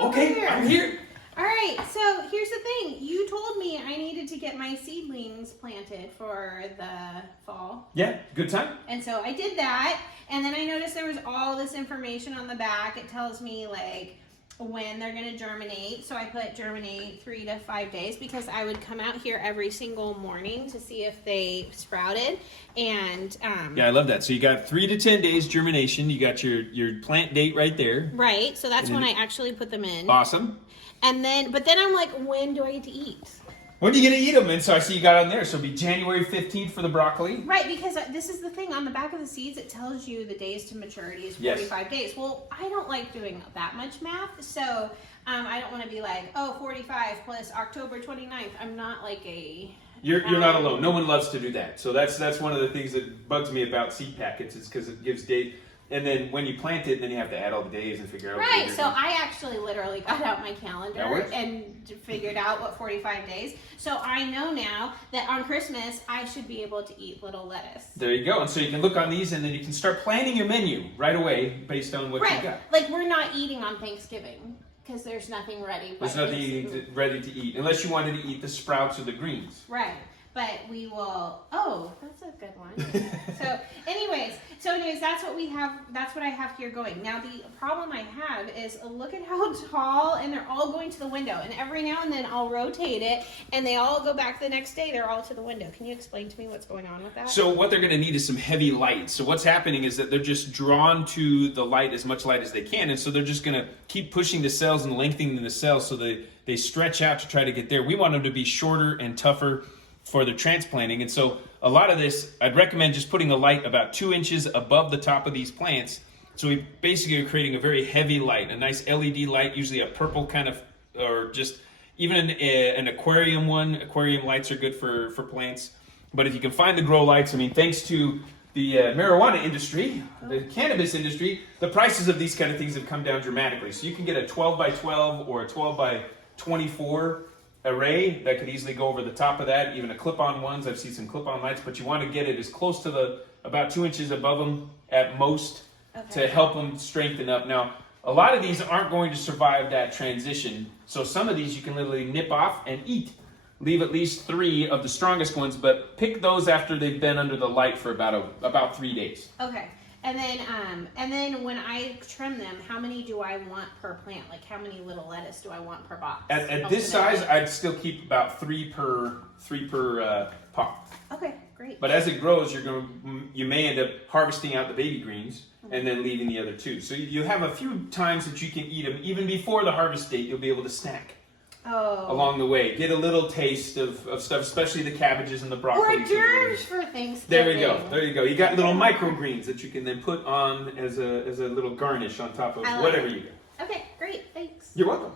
on over here. Okay, I'm here. All right, so here's the thing. You told me I needed to get my seedlings planted for the fall. Yeah, good time. And so I did that, and then I noticed there was all this information on the back. It tells me like when they're going to germinate. So I put germinate 3 to 5 days because I would come out here every single morning to see if they sprouted. And yeah, I love that. So you got 3 to 10 days germination. You got your plant date right there. Right, so that's when I actually put them in. Awesome. And then, but then I'm like, when do I get to eat? When are you going to eat them? And so I see you got on there. So it'll be January 15th for the broccoli. Right, because this is the thing. On the back of the seeds, it tells you the days to maturity is 45 days. Well, I don't like doing that much math. So I don't want to be like, oh, 45 plus October 29th. I'm not like a... You're not alone. No one loves to do that. So that's one of the things that bugs me about seed packets is because it gives date. And then when you plant it, then you have to add all the days and figure out. Right, so I actually literally got out my calendar and figured out what 45 days. So I know now that on Christmas, I should be able to eat little lettuce. There you go. And so you can look on these and then you can start planning your menu right away based on what you got. Like we're not eating on Thanksgiving because there's nothing ready. There's nothing ready to eat unless you wanted to eat the sprouts or the greens. Right. But we will, oh, that's a good one. So anyways, that's what we have, that's what I have here going. Now the problem I have is look at how tall, and they're all going to the window. And every now and then I'll rotate it and they all go back the next day, they're all to the window. Can you explain to me what's going on with that? So what they're gonna need is some heavy light. So what's happening is that they're just drawn to the light, as much light as they can. And so they're just gonna keep pushing the cells and lengthening the cells so they stretch out to try to get there. We want them to be shorter and tougher for the transplanting. And so a lot of this, I'd recommend just putting a light about 2 inches above the top of these plants. So we basically are creating a very heavy light, a nice LED light, usually a purple kind of, or just even an aquarium one. Aquarium lights are good for plants. But if you can find the grow lights, I mean, thanks to the marijuana industry, the cannabis industry, the prices of these kind of things have come down dramatically. So you can get a 12 by 12 or a 12 by 24 array that could easily go over the top of that, even a clip-on ones. I've seen some clip-on lights, but you want to get it as close to about 2 inches above them at most to help them strengthen up. Now, a lot of these aren't going to survive that transition, so some of these you can literally nip off and eat. Leave at least 3 of the strongest ones, but pick those after they've been under the light for about 3 days. Okay. And then when I trim them, how many do I want per plant? Like how many little lettuce do I want per box? At this size, I'd still keep about 3 per pot. Okay, great. But as it grows, you may end up harvesting out the baby greens and then leaving the other 2. So you have a few times that you can eat them. Even before the harvest date, you'll be able to snack along the way. Get a little taste of stuff, especially the cabbages and the broccoli. Hors d'oeuvres for Thanksgiving. There you go. You got little microgreens that you can then put on as a little garnish on top of whatever you get. Okay, great. Thanks. You're welcome.